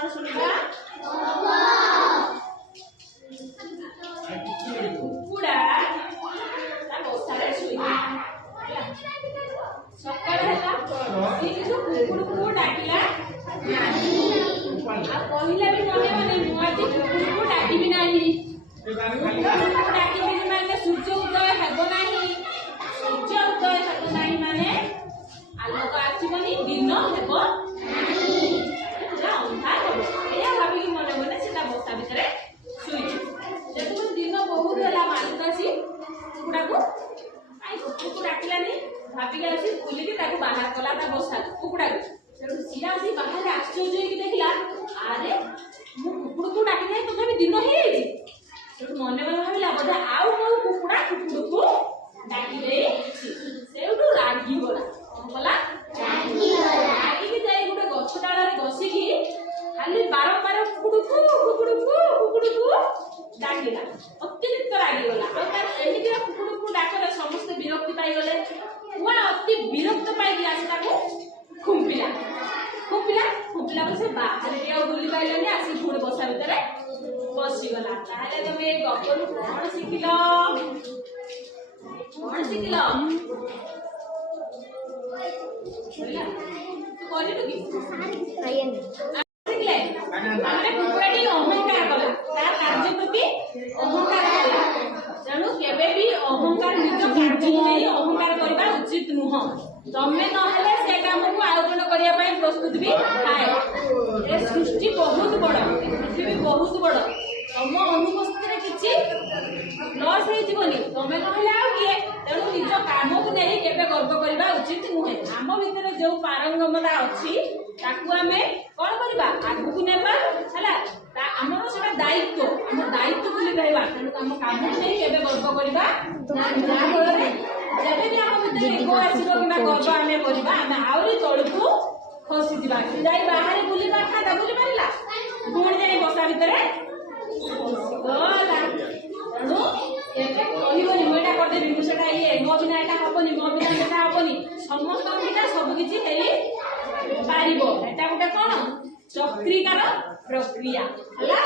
कौन सुनिबा कुकुड़ा ता बसारे सुइला सकाळ होला किंतु कुकुड़ को डाकिला नाही आ पहिला भी मने मने मुआती कुकुड़ को डाकिबी नाही डाकिबी माने सूर्य उदय हेबो नाही सूर्य उदय हेबो नाही माने आलोक आसीबनी दिन हेबो जा अंधार हेबो एया भाबी मने मने सेटा बसा भितरे सुइछि जेतु दिन बहुत होला मानतासी कुकुड़ा को आई कुकुड़ डाकिलानी भाबी गेलसी बुली के ताको बाहर कला ता बसा कुकुड़ा को सेटु सिया सी बाहर आश्चर्य कि देखिला अरे मु कुकुड़ को डाकी नै तो भी दिन हे छि सेटु मने मने भाबिला बोधा आउ को कुकुड़ा कुकुड़ को डाकी दे सेटु रागी होला होला रागी के जाई गुटे गछ डाला रे बसी की खाली बारंबार कुकुड़ को डाकिला अत्यधिक रागी होला और तार एही के कुकुड़ को डाकले समस्त विरक्ति पाई गले हुआ अति विरक्त पाई गया ताको खुंपिला को से बाहर के बुली पाइलानी आसी पुणे बसा भितर बसी गला ताले तुम ए गपरु कोन सिखिलो बोला करिलु की आयन सिखले माने कुकुड़ाटी अहंकार कला तार कार्य प्रति अहंकार कला जानो केबे भी अहंकार निज कार्य नै अहंकार करबा उचित नुह तमे न हेले से काम को आयोजन करिया पई प्रस्तुत भी थाए ए सृष्टि बहुत बड़ पृथ्वी बहुत बड़ तम अनुपस्थित रे किछि लॉस हे जीवनी तमे न हेले आ किए तेनु निज काम को नै केबे गर्व करबा उचित नुहे आम भितरे जो पारंगमता अछि ताकू हमें कोन करबा आगु को नेबा हला ता हमर सेटा दायित्व हम दायित्व बोली कहबा तेनु हम काम को नै केबे गर्व करबा ना जा होरे जबे भी हम भितरे एगो आसीबो किना गर्व हमें करबा हम आउरी तळकू खसी दिबा जाई बाहर बुली बाठा दा बुली मारिला गुण जाई बसा भितरे गोला तेनु एते कहिबनी मोटा कर देबी मु सेटा ये मो बिना एटा हबनी मो बिना एटा हबनी समस्त बिना सब किछि हेई पारिबो एटा गुटे कोन चक्रीकार प्रक्रिया हला।